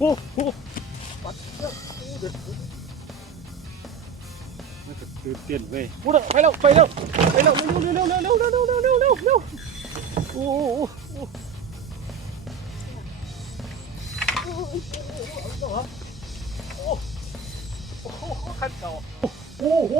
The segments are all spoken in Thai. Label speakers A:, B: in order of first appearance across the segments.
A: ฮ้ยพี่ม
B: โอ้
A: ด
B: โหปัดเยอะโอ้เด็ดมันจะตื่นเต้นเว้ยพูดไปแล้วไปแล้วไปแล้วเร็วเร็วเร็วเร็วเร็วเร็วเร็วเร็วเร็วโอ้โหโอ้โหโอ้โหโอ้โหคันเก่าโอ้โห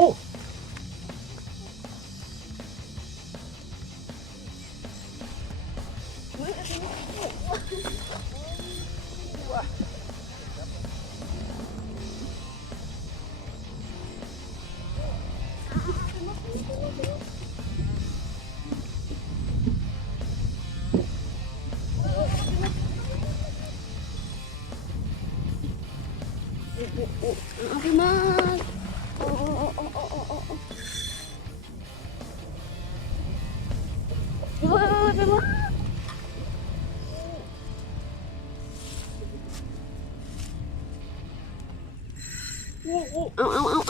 A: เอาเอาเ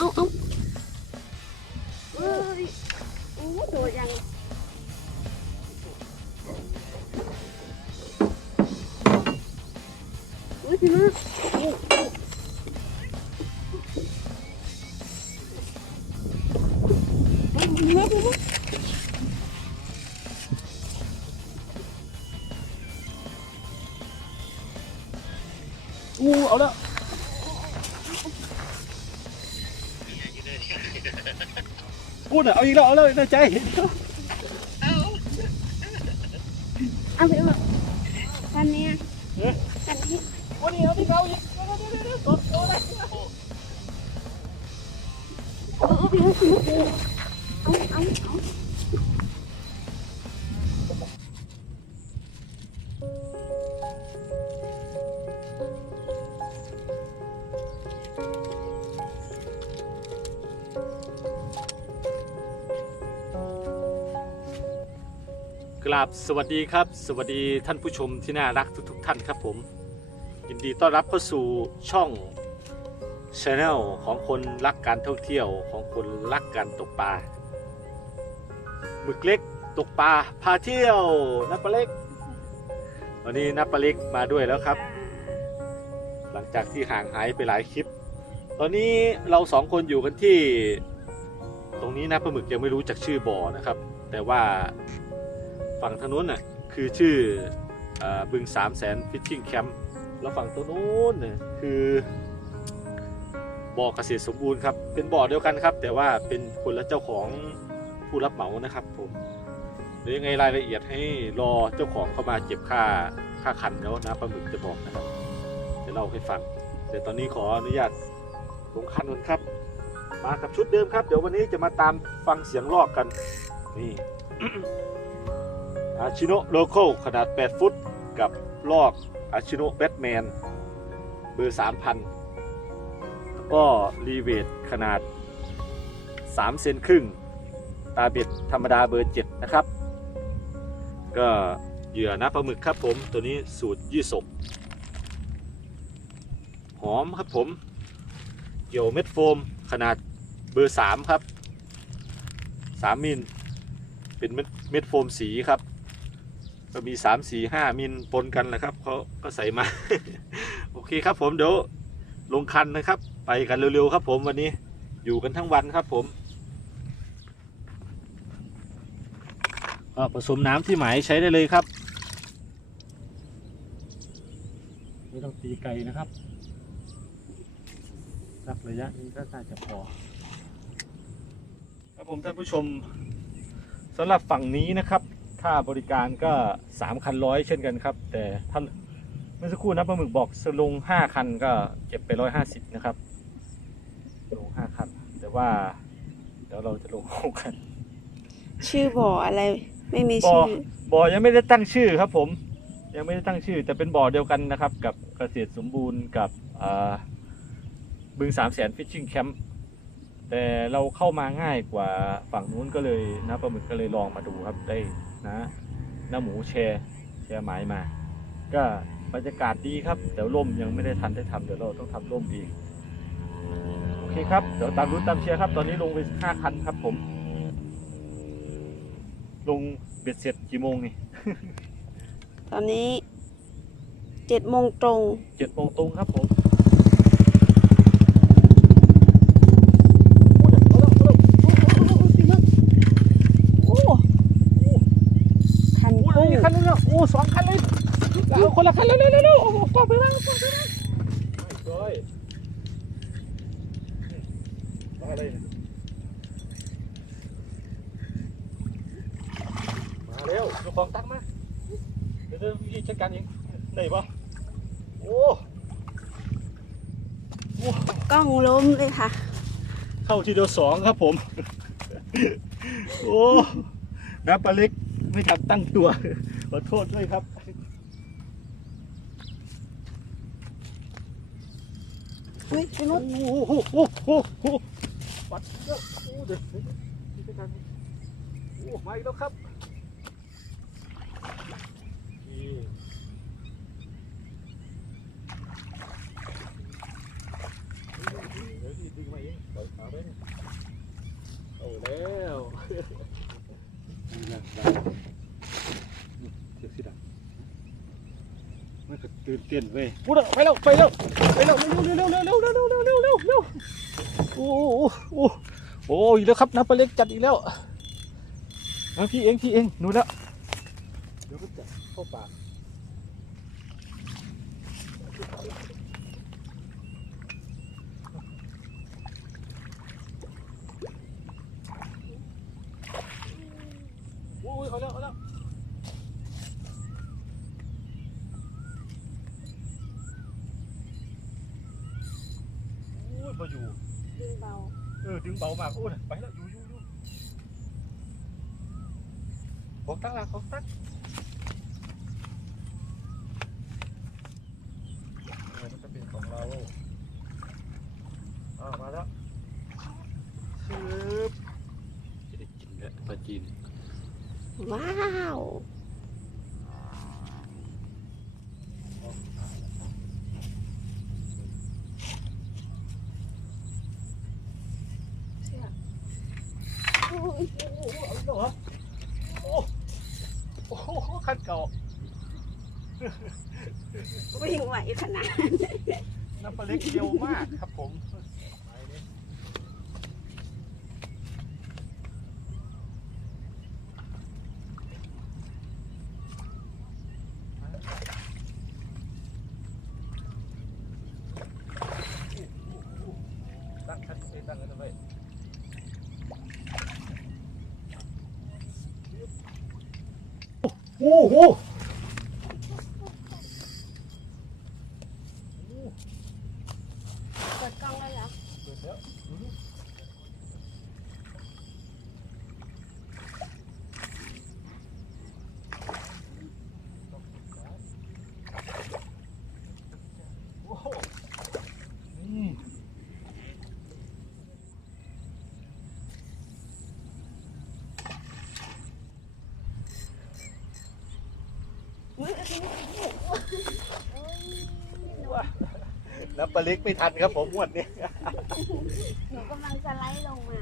A: อา พูด
B: อ่ะเอาอีกแล้วเอาเลยนะใจ
A: เอาไปอ่ะอันเนี้ยอันนี้
B: วันนี้เอาที่เขาอีกเอา
A: เอา
B: ราบสวัสดีครับ สวัสดีท่านผู้ชมที่น่ารักทุก ๆ ท่านครับผม ยินดีต้อนรับเข้าสู่ช่องช anel ของคนรักการท่องเที่ยวของคนรักการตกปลาหมึกเล็กตกปลาพาเที่ยวนับปลาเล็ก วันนี้นับปลาเล็กมาด้วยแล้วครับ หลังจากที่ห่างหายไปหลายคลิป ตอนนี้เราสองคนอยู่กันที่ ตรงนี้นะปลาหมึกยังไม่รู้จักชื่อบ่อนะครับ แต่ว่า ฝั่งทางนู้นน่ะคือชื่ออบึงสามแสนฟิชชิ่งแคมป์แล้วฝั่งตรงนู้นน่ะคือบ่อเกษตรสมบูรณ์ครับเป็นบ่อเดียวกันครับ แต่ว่าเป็นคนละเจ้าของผู้รับเหมานะครับผมเดี๋ยวยังไงรายละเอียดให้รอเจ้าของเข้ามาเก็บค่าค่าคันแล้วนะปลาหมึกจะบอกนะครับจะเล่าให้ฟังแต่ตอนนี้ขออนุญาตลงคันก่อนครับ มากับชุดเดิมครับ เดี๋ยววันนี้จะมาตามฟังเสียงลอกกันนี่ อาชิโนโลโก้ขนาด 8 ฟุต กับลอกอาชิโนแบทแมนเบอร์ 3,000 แล้วก็รีเวทขนาด 3 เซนครึ่ง ตาเบ็ดธรรมดาเบอร์ 7 นะครับ ก็เหยื่อนะปลาหมึกครับผมตัวนี้สูตรยี่สกหอมครับผม เกี่ยวเม็ดโฟมขนาดเบอร์ 3 ครับ 3 มิล เป็นเม็ดเม็ดโฟมสีครับ ก็มี3 4 5มิลปนกันแหละครับเขาก็ใส่มา โอเคครับผมเดี๋ยวลงคันนะครับ ไปกันเร็วๆครับผมวันนี้อยู่กันทั้งวันครับผมผสมน้ำที่หมายใช้ได้เลยครับ ไม่ต้องตีไกลนะครับสักระยะนี้ก็น่าจะพอ ครับผมท่านผู้ชมสำหรับฝั่งนี้นะครับ ค่าบริการก็ 3 คันร้อยเช่นกันครับ แต่ท่านเมื่อสักครู่นะปลาหมึกบอกสลง5 คันก็เก็บไป 150 นะครับลง5 คัน แต่ว่า เดี๋ยวเราจะลง6คัน
A: ชื่อบ่ออะไร ไม่มี
B: บ่อ
A: ชื่อ
B: บ่อยังไม่ได้ตั้งชื่อครับ ผม ยังไม่ได้ตั้งชื่อ แต่เป็นบ่อเดียวกันนะครับ กับเกษตรสมบูรณ์กับอ่าบึงสามแสนฟิชชิ่งแคมป์แต่เราเข้ามาง่ายกว่าฝั่งนู้นก็เลยนะปลาหมึกก็เลยลองมาดูครับได้ นะน้าหมูแชร์แชร์หมายมา ก็บรรยากาศดีครับแต่ร่มยังไม่ได้ทันได้ทำเดี๋ยวเราต้องทำร่มอีกโอเคครับเดี๋ยวตามรุ้นตามเชียร์ครับ ตอนนี้ลงไปห้าคันครับผม ลงเบ็ดเสร็จกี่โมงนี่
A: ตอนนี้เจ็ดโมงตรง
B: เจ็ดโมงตรงครับผมโอ้โห
A: คัน
B: โอ้
A: พุ่ง
B: ยคันนึงอะโอ้ สองคันเลยเอาคนละคันเร็วเร็วเร็วเร็วโอ้โหกล้องไปบ้างกล้องไปบ้างไม่เคยมาเลยมาเร็วเจ้าของตักมาเดี๋ยวเดี๋ยวพี่จัดการเองได้ปะโอ้
A: กล้องล้มเลยค่ะ
B: เข้าทีเดียวสองครับผม โอ้น้ำปลาเล็กไม่ทันตั้งตัว ขอโทษด้วยครับ
A: อุ้ยพี่
B: โอ้
A: นุช
B: โหโอ้โหโอ้โหปัดเยอะโอ้เดี๋ยวเดี๋ยวเดี๋ยวโอ้มาอีกแล้วครับนี่เดี๋ยวที่ดึงมาเองปล่อยขาไว้เนี่ยเอาแล้วนี่นะได้เสียสิดามันก็ ตื่นเต้นเว้ยพูดไปแล้วไปแล้วไปแล้วเร็วเร็วเร็วเร็วเร็วเร็วเร็วเร็วเร็วโอ้โหโอ้โหโอ้อีกแล้วครับน้ำปลาเล็กจัดอีกแล้วเอาพี่เองพี่เองหนูแล้วเดี๋ยวมันจะเข้าปากโอ้ยเอาแล้วเอาแล้ว ừ, tiếng bầu mà ôi bánh lại vui
A: vui vui có
B: tắt là có tắt. เอาอีกแล้วเหรอโอ้โอ้โหคันเก่า
A: วิ่งไหวขนาด
B: น้ำปลาเล็กเร็วมากครับผม 오, 오! า
A: เล็
B: กไม่ทันครับผมงวดนี้
A: หนูกำลังจะไล่ลงมา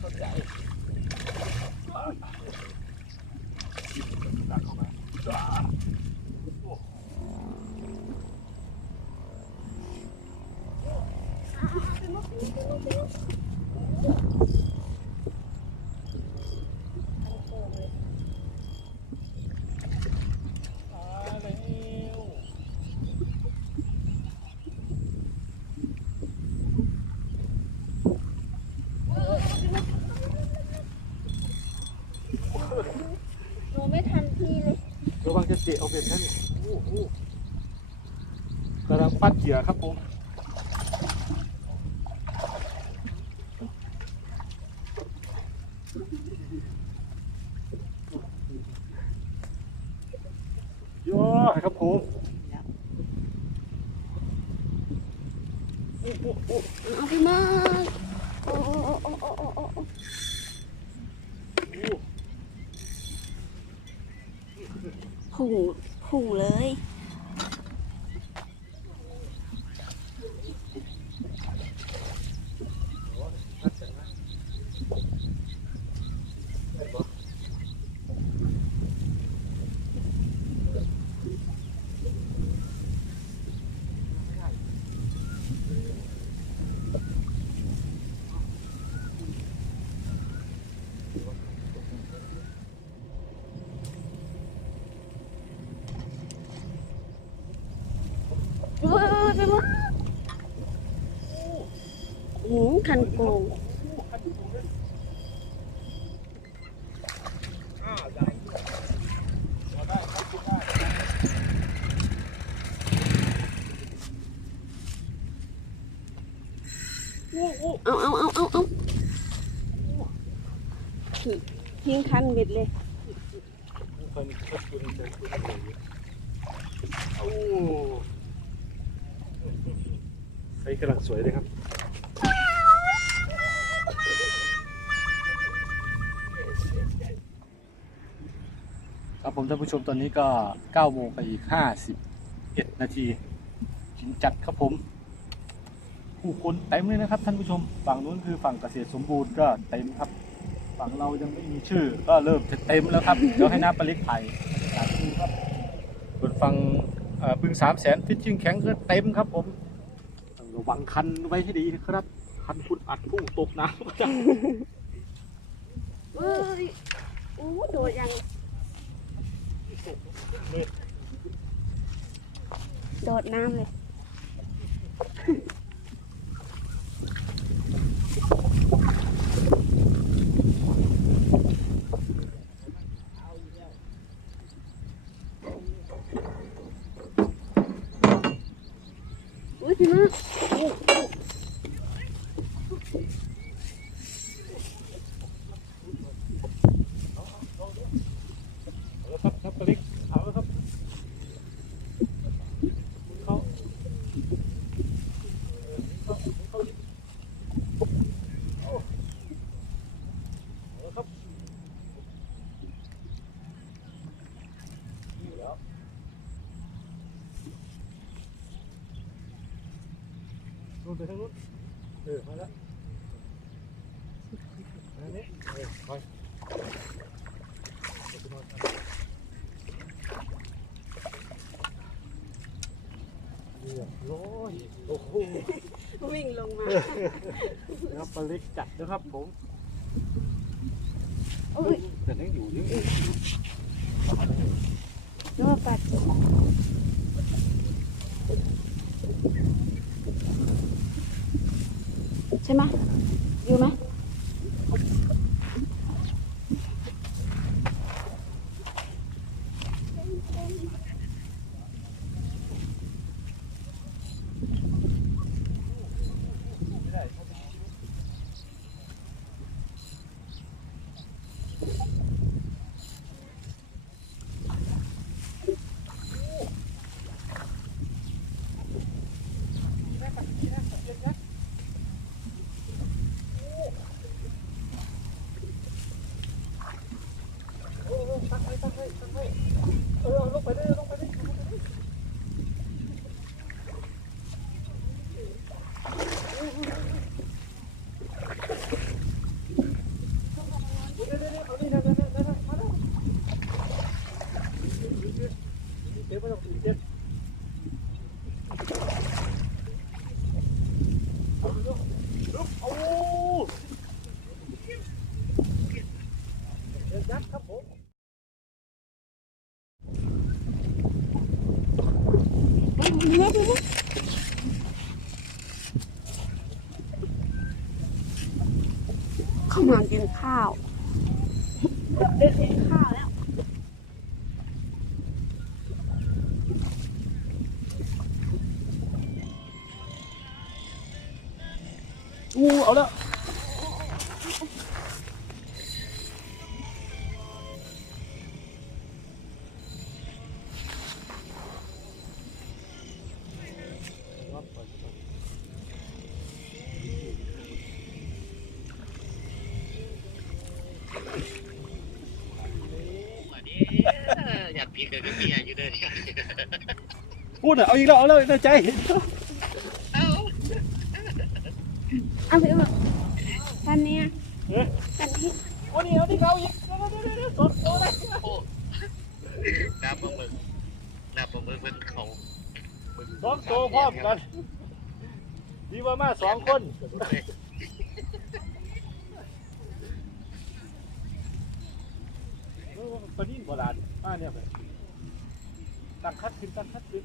B: เข้าใจดักเข้ามาโอ้มา
A: หนูไม่ทันพี่เลย
B: ระวังจะเจเอาเบ็ดนั่นนี่โอ้โหกำลังปัดเหยื่อครับผมยอดครับผมโอ้โหโอ้โห
A: เอาพี่มากโอ้โอ้โอ้โอ้โอ้โอ้โอ้
B: โอ้โห
A: พุ่งพุ่งเลย
B: โคั
A: นโกงเอาเอาเอาเอาเอาทิ้งคันบิดเลย
B: โอ้ไฟกำลังสวยเลยครับ ท่านผู้ชมตอนนี้ก็9โมงไปอีก51 นาทีจริงจัดครับผมผู้คนเต็มเลยนะครับท่านผู้ชม ฝั่งนู้นคือฝั่งเกษตรสมบูรณ์ก็เต็มครับ ฝั่งเรายังไม่มีชื่อ ก็เริ่มจะเต็มแล้วครับเดี๋ยวให้น้าปลิกไทยดูครับส่วนฝั่งเอ่อบึงสามแสนฟิชชิ่งแข็งก็เต็มครับผมต้องระวังคันไว้ให้ดีนะครับ คันคุณอัดพุ่งตกน้ำก็ได้
A: เอ้ยอู้โดดยัง โดดน้ำเลยอุ้ยพี่มากอู้อู้
B: เอาละครับครับปลิกเอาแล้วครับเขาเอาละครับนี่แล้ว นู่นไปทางนู้นเออมาแล้วอันนี้เออไปเดี๋ยวไปนอนกันเรียบร้อยโอ้โห
A: วิ่งลงมา
B: นะครับปลาเล็กจัดนะครับผม
A: โอ้ย
B: แต่ยังอยู่ยังอยู่
A: นึก ว่าปัดใช่ไหมอยู่ไหม
B: เออลงไปได้ลงไปได้เดี๋ยวไม่ต้องเจ็บเอาลุกลุกโอ้เดี๋ยวยัดครับผม
A: เข้ามากิน ข้าวเด็ดกินข้าวแล้ว
B: อู้เอาแล้ว
C: พู
B: ดอะเอาอีกแล้วเอาแล้วในใจ
C: เอ้า
A: เอาไปเอาคันเนี้ย
B: เอ๊ะ
A: คันนี้
B: วันนี้เอาที่เขาอีกเดี๋ยวเดี๋ยวเดี๋ยวเดี๋ยวสดโตเลย
C: โอ้น้ำปลาหมึกน้ำปลาหมึกเป็นของ
B: สองโตพร้อมกันดีว่ามาสองคนเออปลานิ่มโบราณมาเนี่ยไปตั้งคัดขึ้นตั้งคัดขึ้น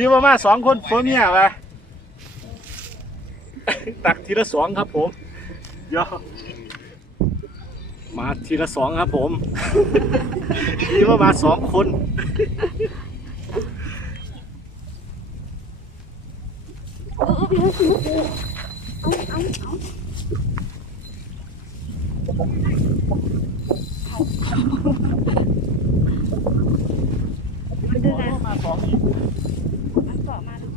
B: ที่ละสองมีประมาสองคนผัวเมียไปตักทีละสองครับผมย่อมาทีละสองครับผมมีประมาสองคน
A: เออเดี๋ยวสิเองอะ
B: มาสองอีก
A: มันเกาะมาดู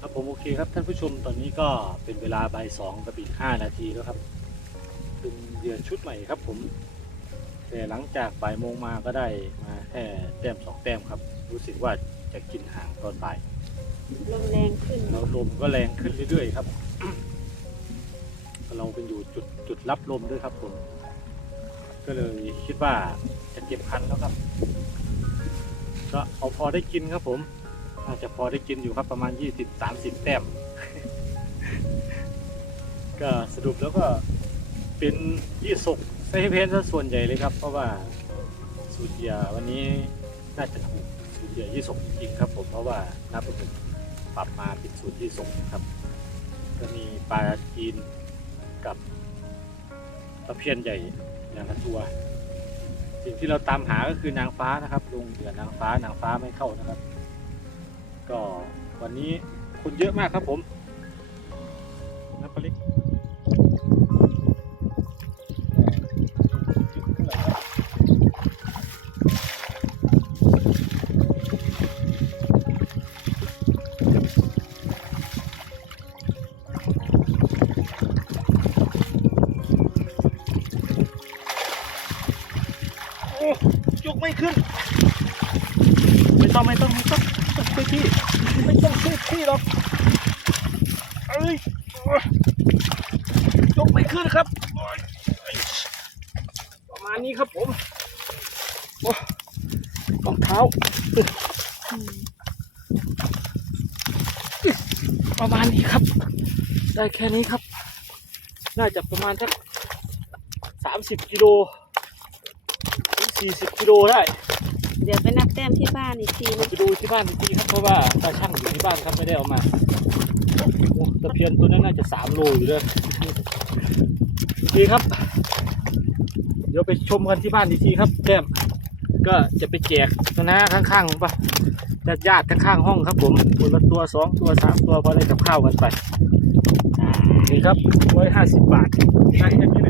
B: ครับผมโอเคครับท่านผู้ ชมตอนนี้ก็เป็นเวลาบ่ายสองกับอีกห้านาทีแล้วครับ เป็นเดือนชุดใหม่ครับผมแต่หลังจากบ่ายโมงมาก็ได้มาแค่แต้มสองแต้มครับ รู้สึกว่าจะกินห่างตอนบ่าย
A: ลมแรงขึ้น
B: แล้วลมก็แรงขึ้นเรื่อยๆครับ เราเป็นอยู่จุดจุดรับลมด้วยครับผม ก็เลยคิดว่าจะเก็บคันแล้วครับ ก็เอาพอได้กินครับผมน่าจะพอได้กินอยู่ครับประมาณ 20-30 แต้ม ก็สรุปแล้วก็เป็นยี่สกไซเพนซะส่วนใหญ่เลยครับ เพราะว่าสูตรเหยาวันนี้น่าจะถูกสูตรเหยายี่สกจริงๆครับ ผมเพราะว่านับเป็นปรับมาเป็นสูตรยี่สกครับ ก็มีปลาจีนกับตะเพียนใหญ่อย่างละตัว สิ่งที่เราตามหาก็คือนางฟ้านะครับลุงเหยื่อนางฟ้านางฟ้าไม่เข้านะครับ ก็วันนี้คนเยอะมากครับผม ยกไม่ขึ้นไม่ต้องไม่ต้องไม่ต้องไม่ต้องช่วยพี่ไม่ต้องช่วยพี่หรอกเอ้ยโอ้ยกไม่ขึ้นครับโอ้ยเอ้ยประมาณนี้ครับผมโอ้ยรองเท้า ประมาณนี้ครับ ได้แค่นี้ครับ น่าจะประมาณสักสามสิบกิโลถึง สี่สิบกิโลได้
A: เดี๋ยวไปนับแต้มที่บ้านอีกที
B: เรา
A: นะ
B: ไปดูที่บ้านอีกทีครับเพราะว่าตาช่างอยู่ที่บ้านครับไม่ได้เอามาโอ้ตะเพียนตัวนั้นน่าจะสามโลอยู่เลยโอเคครับ เดี๋ยวไปชมกันที่บ้านอีกทีครับแก้มก็จะไปแจกนะข้างๆปะญาติญาติๆข้างๆห้องครับผมคนละตัวสองตัวสามตัวพอได้กับข้าวกันไปนี่ครับร้อยห้าสิบบาทได้แค่นี้